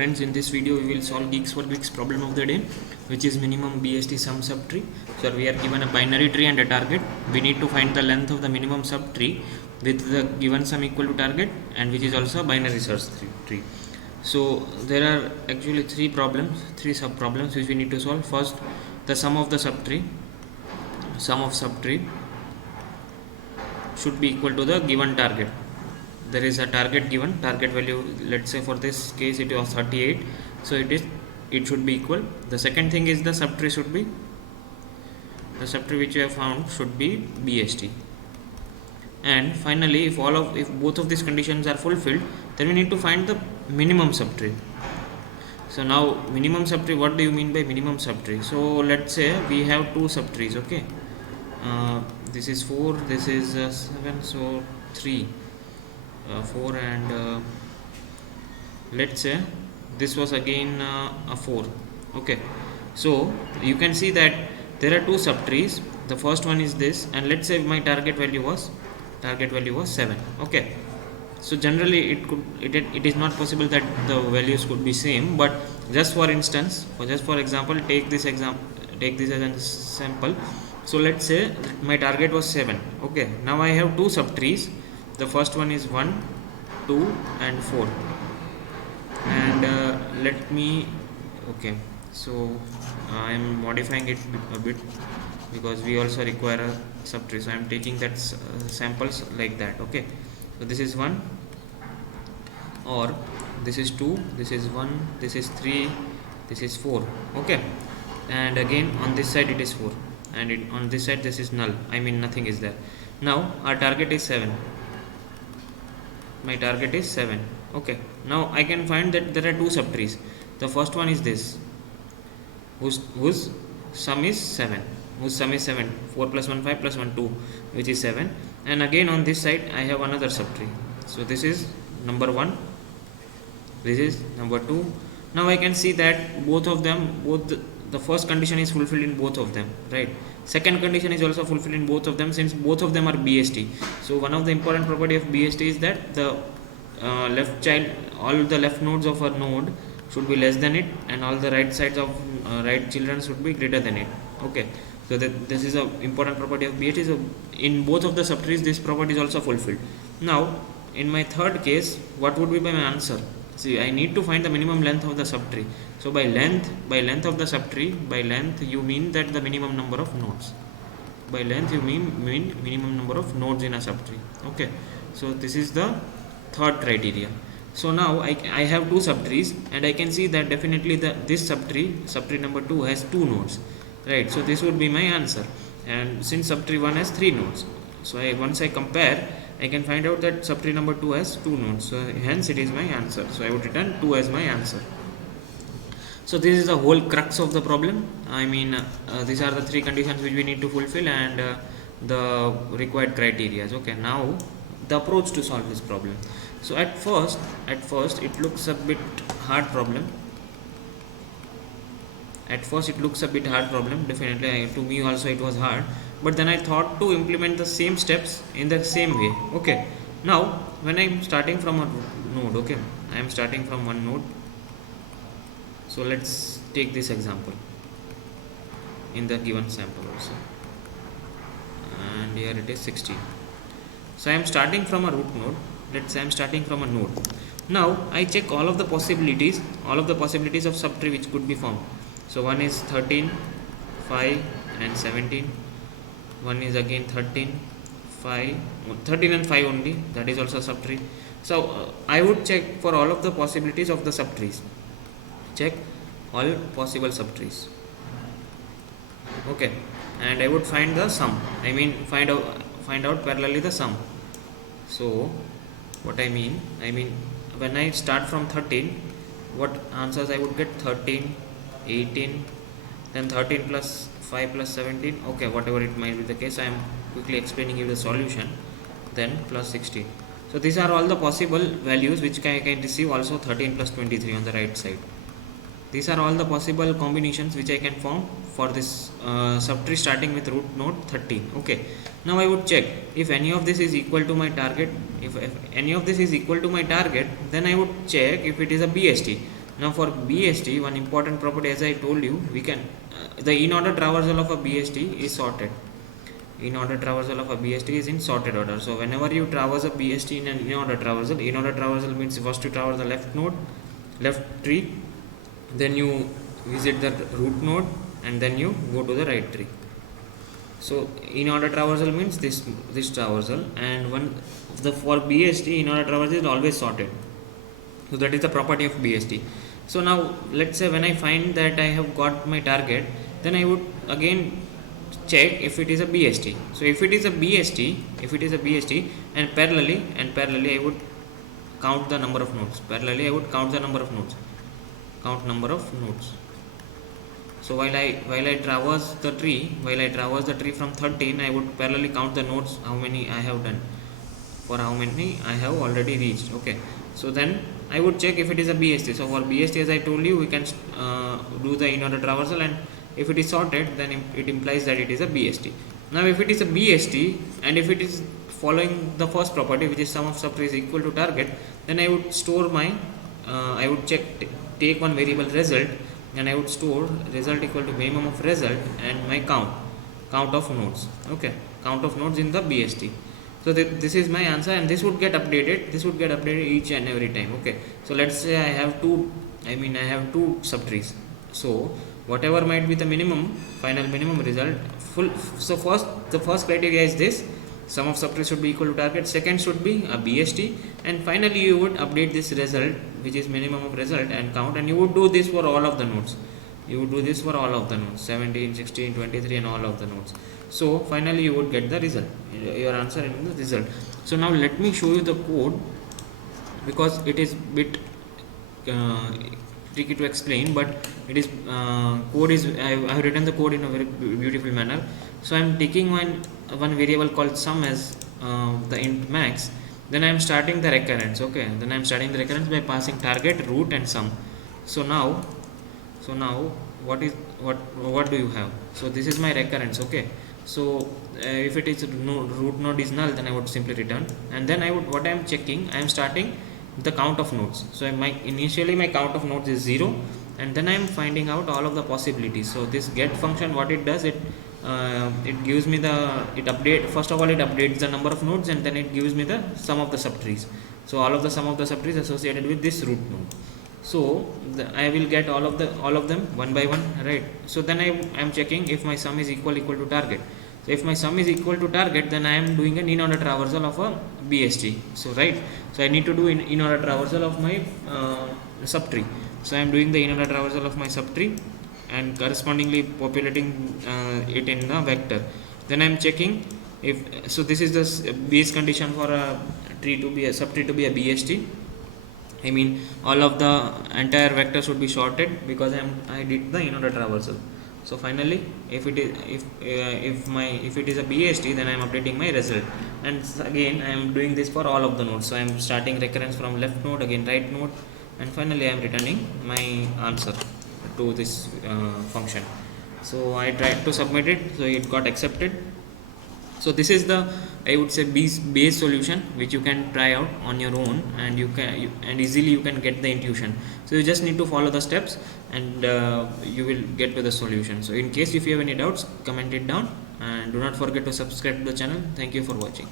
friends, in this video we will solve Geeks for Geeks problem of the day, which is minimum BST sum subtree. So we are given a binary tree and a target. We need to find the length of the minimum subtree with the given sum equal to target, and which is also a binary search tree. So there are actually three sub problems which we need to solve. First, the sum of subtree should be equal to the given target. There is a target given, target value, let's say for this case it was 38, so it should be equal. The second thing is the subtree which we have found should be BST. And finally, if both of these conditions are fulfilled, then we need to find the minimum subtree. So now minimum subtree, what do you mean by minimum subtree? So let's say we have two subtrees, okay, this is 4, this is 7, so 3, 4, and let's say this was again a 4. Okay, so you can see that there are two subtrees. The first one is this, and let's say my target value was 7. Okay, so generally it is not possible that the values could be same, but just for instance, for example, take this as a sample. So let's say my target was 7. Okay, now I have two subtrees. The first one is 1, 2 and 4, and okay, so I am modifying it a bit because we also require a subtree, so I am taking that samples like that. Okay, so this is 1, or this is 2, this is 1, this is 3, this is 4. Okay, and again on this side it is 4, and on this side this is null, I mean nothing is there. Now our target is 7. My target is 7. Okay, now I can find that there are two subtrees. The first one is this, whose sum is 7. 4 plus 1 5 plus 1 2, which is 7. And again on this side I have another subtree. So this is number 1, this is number 2. Now I can see that the first condition is fulfilled in both of them, right? Second condition is also fulfilled in both of them, since both of them are BST. So one of the important property of BST is that the all the left nodes of a node should be less than it, and all the right sides of right children should be greater than it. Okay, so this is an important property of BST. So in both of the subtrees this property is also fulfilled. Now in my third case, what would be my answer? See, I need to find the minimum length of the subtree. So by length of the subtree, by length you mean that the minimum number of nodes. By length you mean minimum number of nodes in a subtree. Okay, so this is the third criteria. So now I have two subtrees, and I can see that definitely this subtree number 2 has 2 nodes, right? So this would be my answer. And since subtree 1 has 3 nodes, so once I compare, I can find out that subtree number 2 has 2 nodes, so hence it is my answer. So I would return 2 as my answer. So this is the whole crux of the problem. I mean, these are the 3 conditions which we need to fulfill, and the required criteria. Okay, now the approach to solve this problem. So at first it looks a bit hard problem. Definitely to me also it was hard, but then I thought to implement the same steps in the same way. Okay, now when I am starting from a node, okay, I am starting from one node. So let's take this example in the given sample also, and here it is 16. So I am starting from a root node. Let's say I am starting from a node. Now I check all of the possibilities of subtree which could be found. So one is 13, 5 and 17. One is again 13 and 5 only, that is also subtree. So I would check for all of the possibilities of the subtrees. Check all possible subtrees. Okay, and I would find the sum. I mean find out parallelly the sum. So what I mean when I start from 13, what answers I would get? 13, 18, then 13 plus 5 plus 17, okay, whatever it might be the case, I am quickly explaining you the solution, then plus 16. So these are all the possible values which I can receive. Also 13 plus 23 on the right side. These are all the possible combinations which I can form for this subtree starting with root node 13. Okay, now I would check if any of this is equal to my target. If any of this is equal to my target, then I would check if it is a BST. Now for BST, one important property, as I told you, we can the in order traversal of a BST is sorted. In order traversal of a BST is in sorted order. So whenever you traverse a BST in an in order traversal means first you traverse the left node, left tree, then you visit the root node, and then you go to the right tree. So in order traversal means this traversal, and one the for BST in order traversal is always sorted. So that is the property of BST. So now let's say when I find that I have got my target, then I would again check if it is a BST. So if it is a BST, and parallelly I would count the number of nodes. Count number of nodes. So while I traverse the tree from 13, I would parallelly count the nodes, how many I have done, for how many I have already reached. Okay. So then I would check if it is a BST. So for BST, as I told you, we can do the in order traversal, and if it is sorted, then it implies that it is a BST. Now if it is a BST, and if it is following the first property, which is sum of subtree is equal to target, then I would store my I would take one variable result, and I would store result equal to minimum of result and my count of nodes. Okay, count of nodes in the BST. So this is my answer, and this would get updated each and every time. Okay, so let's say I have two subtrees. So whatever might be the final minimum result, so the first criteria is this: sum of subtrees should be equal to target. Second should be a BST, and finally you would update this result, which is minimum of result, and count, and you would do this for all of the nodes. 17, 16, 23, and all of the nodes. So finally you would get the result, your answer in the result. So now let me show you the code, because it is bit tricky to explain, but it is I have written the code in a very beautiful manner. So I am taking one variable called sum as the int max. Then I am starting the recurrence. Okay, then I am starting the recurrence by passing target, root, and sum. So now what do you have? So this is my recurrence. Okay, so if it is root node is null, then I would simply return, and then what I am checking, I am starting the count of nodes. So initially my count of nodes is 0, and then I am finding out all of the possibilities. So this get function, what it does, it gives me first of all it updates the number of nodes, and then it gives me the sum of the subtrees. So all of the sum of the subtrees associated with this root node. So I will get all of them one by one, right? So then I am checking if my sum is equal to target. So if my sum is equal to target, then I am doing an in order traversal of a BST. So right, so I need to do in order traversal of my subtree. So I am doing the in order traversal of my subtree, and correspondingly populating it in the vector. Then I am checking so this is the base condition for a subtree to be a BST. I mean, all of the entire vector should be sorted, because I did the in order traversal. So finally, if it is a BST, then I am updating my result, and again I am doing this for all of the nodes. So I am starting recurrence from left node, again right node, and finally I am returning my answer to this function. So I tried to submit it, so it got accepted. So this is the, I would say, base solution, which you can try out on your own, and easily you can get the intuition. So you just need to follow the steps, and you will get to the solution. So in case if you have any doubts, comment it down, and do not forget to subscribe to the channel. Thank you for watching.